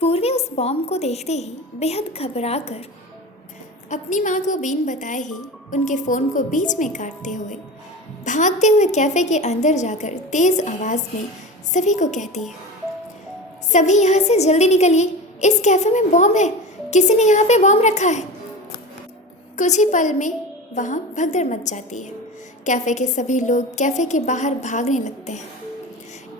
पूर्वी उस बॉम्ब को देखते ही बेहद घबरा कर अपनी माँ को बीन बताए ही उनके फ़ोन को बीच में काटते हुए भागते हुए कैफ़े के अंदर जाकर तेज़ आवाज़ में सभी को कहती है, सभी यहाँ से जल्दी निकलिए, इस कैफ़े में बॉम्ब है, किसी ने यहाँ पे बॉम्ब रखा है। कुछ ही पल में वहाँ भगदड़ मच जाती है। कैफ़े के सभी लोग कैफ़े के बाहर भागने लगते हैं।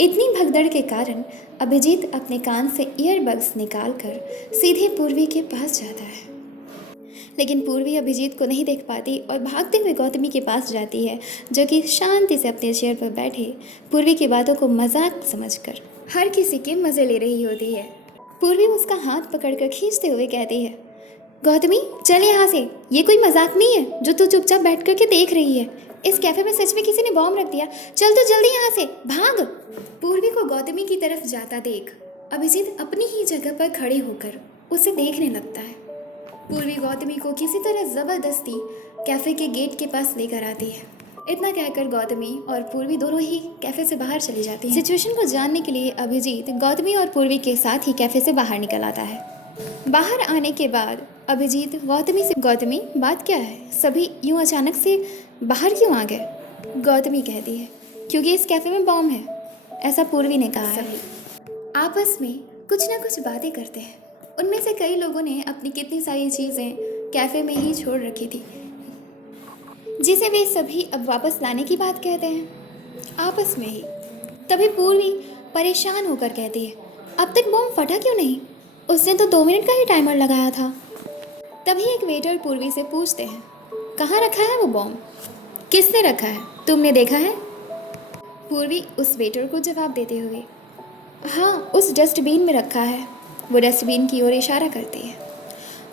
इतनी भगदड़ के कारण अभिजीत अपने कान से ईयरबड्स निकालकर सीधे पूर्वी के पास जाता है, लेकिन पूर्वी अभिजीत को नहीं देख पाती और भागते हुए गौतमी के पास जाती है, जो कि शांति से अपने चेयर पर बैठे पूर्वी की बातों को मजाक समझकर हर किसी के मज़े ले रही होती है। पूर्वी उसका हाथ पकड़कर खींचते हुए कहती है, गौतमी चल यहाँ से, ये कोई मजाक नहीं है जो तू चुपचाप बैठ करके देख रही है। इस कैफे में सच में किसी ने बॉम्ब रख दिया, चल तो जल्दी यहाँ से भाग। पूर्वी को गौतमी की तरफ जाता देख अभिजीत अपनी ही जगह पर खड़े होकर उसे देखने लगता है। पूर्वी गौतमी को किसी तरह जबरदस्ती कैफे के गेट के पास लेकर आती है। इतना कहकर गौतमी और पूर्वी दोनों ही कैफे से बाहर चली जाती हैं। सिचुएशन को जानने के लिए अभिजीत गौतमी और पूर्वी के साथ ही कैफे से बाहर निकल आता है। बाहर आने के बाद अभिजीत गौतमी से, गौतमी बात क्या है, सभी यूं अचानक से बाहर क्यों आ गए। गौतमी कहती है, क्योंकि इस कैफे में बॉम्ब है, ऐसा पूर्वी ने कहा है। सभी आपस में कुछ ना कुछ बातें करते हैं। उनमें से कई लोगों ने अपनी कितनी सारी चीज़ें कैफे में ही छोड़ रखी थी, जिसे वे सभी अब वापस लाने की बात कहते हैं आपस में ही। तभी पूर्वी परेशान होकर कहती है, अब तक बॉम्ब फटा क्यों नहीं, उसने तो 2 मिनट का ही टाइमर लगाया था। तभी एक वेटर पूर्वी से पूछते हैं, कहाँ रखा है वो बॉम्ब, किसने रखा है, तुमने देखा है। पूर्वी उस वेटर को जवाब देते हुए, हाँ उस डस्टबिन में रखा है। वो डस्टबिन की ओर इशारा करती है।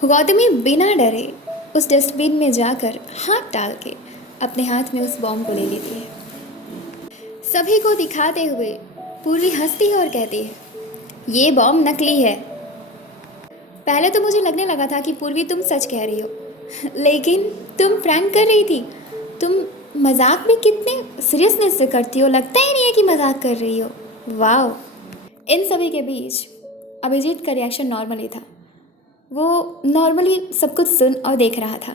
गौतमी बिना डरे उस डस्टबिन में जाकर हाथ डाल के अपने हाथ में उस बॉम्ब को ले लेती है। सभी को दिखाते हुए पूर्वी हंसती है और कहती है, ये बॉम्ब नकली है। पहले तो मुझे लगने लगा था कि पूर्वी तुम सच कह रही हो, लेकिन तुम प्रैंक कर रही थी। तुम मजाक भी कितने सीरियसनेस से करती हो, लगता ही नहीं है कि मजाक कर रही हो। वाह। इन सभी के बीच अभिजीत का रिएक्शन नॉर्मल ही था। वो नॉर्मली सब कुछ सुन और देख रहा था।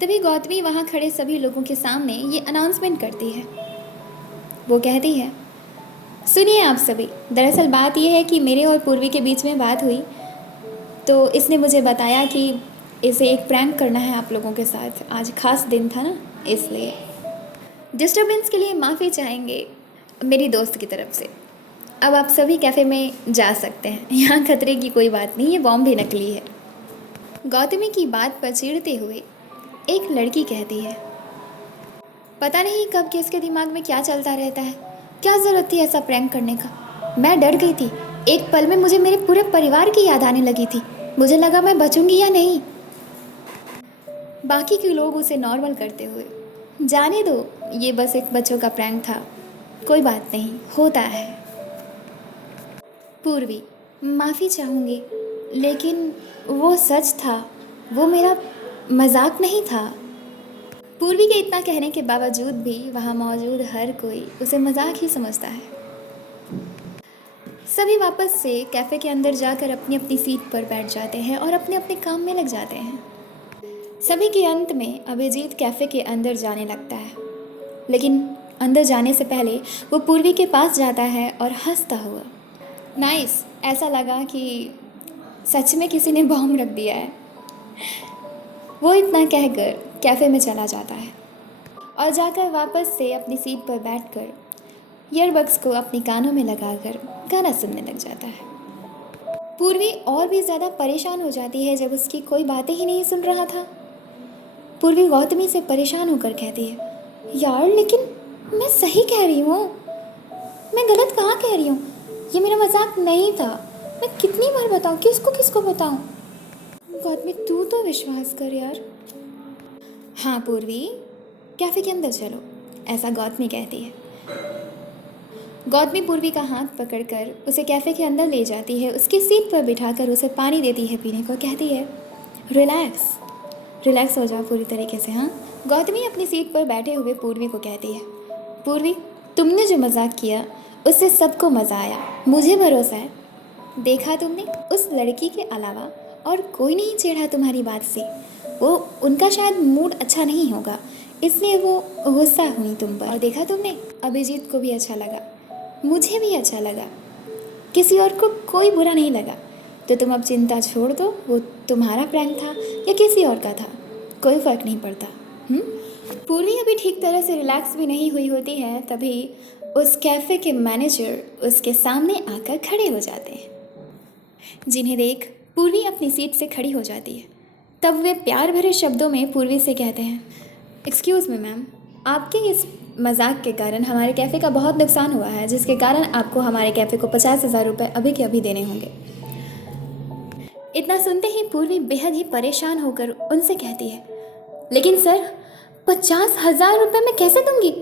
तभी गौतमी वहाँ खड़े सभी लोगों के सामने ये अनाउंसमेंट करती है। वो कहती है, सुनिए आप सभी, दरअसल बात यह है कि मेरे और पूर्वी के बीच में बात हुई, तो इसने मुझे बताया कि इसे एक प्रैंक करना है आप लोगों के साथ। आज खास दिन था ना, इसलिए डिस्टर्बेंस के लिए माफ़ी चाहेंगे मेरी दोस्त की तरफ से। अब आप सभी कैफ़े में जा सकते हैं, यहाँ खतरे की कोई बात नहीं, ये बॉम्ब भी नकली है। गौतमी की बात पर चिढ़ते हुए एक लड़की कहती है, पता नहीं कब किसके दिमाग में क्या चलता रहता है, क्या ज़रूरत थी ऐसा प्रैंक करने का। मैं डर गई थी, एक पल में मुझे मेरे पूरे परिवार की याद आने लगी थी, मुझे लगा मैं बचूंगी या नहीं। बाकी के लोग उसे नॉर्मल करते हुए, जाने दो, ये बस एक बच्चों का प्रैंक था, कोई बात नहीं, होता है। पूर्वी, माफ़ी चाहूँगी, लेकिन वो सच था, वो मेरा मजाक नहीं था। पूर्वी के इतना कहने के बावजूद भी वहाँ मौजूद हर कोई उसे मजाक ही समझता है। सभी वापस से कैफ़े के अंदर जाकर अपनी अपनी सीट पर बैठ जाते हैं और अपने अपने काम में लग जाते हैं। सभी के अंत में अभिजीत कैफ़े के अंदर जाने लगता है, लेकिन अंदर जाने से पहले वो पूर्वी के पास जाता है और हंसता हुआ, नाइस, ऐसा लगा कि सच में किसी ने बॉम्ब रख दिया है। वो इतना कहकर कैफ़े में चला जाता है और जाकर वापस से अपनी सीट पर बैठकर ईयरबड्स को अपने कानों में लगाकर गाना सुनने लग जाता है। पूर्वी और भी ज़्यादा परेशान हो जाती है जब उसकी कोई बातें ही नहीं सुन रहा था। पूर्वी गौतमी से परेशान होकर कहती है, यार लेकिन मैं सही कह रही हूँ, मैं गलत कहाँ कह रही हूँ, ये मेरा मजाक नहीं था, मैं कितनी बार बताऊँ, किसको किसको बताऊँ। गौतमी तू तो विश्वास कर यार। हाँ पूर्वी, कैफ़े के अंदर चलो, ऐसा गौतमी कहती है। गौतमी पूर्वी का हाथ पकड़कर उसे कैफ़े के अंदर ले जाती है, उसकी सीट पर बिठाकर उसे पानी देती है पीने को, कहती है, रिलैक्स रिलैक्स हो जाओ पूरी तरीके से। हाँ। गौतमी अपनी सीट पर बैठे हुए पूर्वी को कहती है, पूर्वी तुमने जो मजाक किया उससे सबको मज़ा आया, मुझे भरोसा है देखा तुमने, उस लड़की के अलावा और कोई नहीं चिढ़ा तुम्हारी बात से। वो उनका शायद मूड अच्छा नहीं होगा, इसलिए वो गुस्सा हुई तुम पर। और देखा तुमने, अभिजीत को भी अच्छा लगा, मुझे भी अच्छा लगा, किसी और को कोई बुरा नहीं लगा। तो तुम अब चिंता छोड़ दो, वो तुम्हारा प्रैंक था या किसी और का था, कोई फ़र्क नहीं पड़ता। पूर्वी अभी ठीक तरह से रिलैक्स भी नहीं हुई होती है, तभी उस कैफ़े के मैनेजर उसके सामने आकर खड़े हो जाते हैं, जिन्हें देख पूर्वी अपनी सीट से खड़ी हो जाती है। तब वे प्यार भरे शब्दों में पूर्वी से कहते हैं, एक्सक्यूज़ मी मैम, आपके इस मजाक के कारण हमारे कैफ़े का बहुत नुकसान हुआ है, जिसके कारण आपको हमारे कैफ़े को 50,000 रुपये अभी के अभी देने होंगे। इतना सुनते ही पूर्वी बेहद ही परेशान होकर उनसे कहती है, लेकिन सर 50,000 रुपये मैं कैसे दूंगी?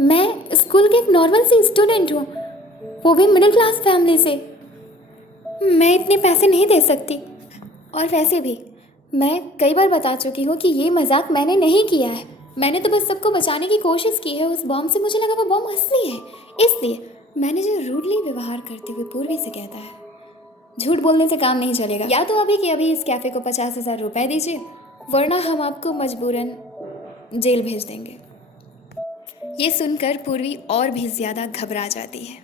मैं स्कूल की एक नॉर्मल सी स्टूडेंट हूँ, वो भी मिडिल क्लास फैमिली से। मैं इतने पैसे नहीं दे सकती। और वैसे भी मैं कई बार बता चुकी हूँ कि ये मजाक मैंने नहीं किया है, मैंने तो बस सबको बचाने की कोशिश की है उस बॉम्ब से। मुझे लगा वो बॉम्ब असली है, इसलिए मैनेजर रूडली व्यवहार करते हुए पूर्वी से कहता है, झूठ बोलने से काम नहीं चलेगा, या तो अभी के अभी इस कैफ़े को 50,000 रुपये दीजिए, वरना हम आपको मजबूरन जेल भेज देंगे। ये सुनकर पूर्वी और भी ज़्यादा घबरा जाती है।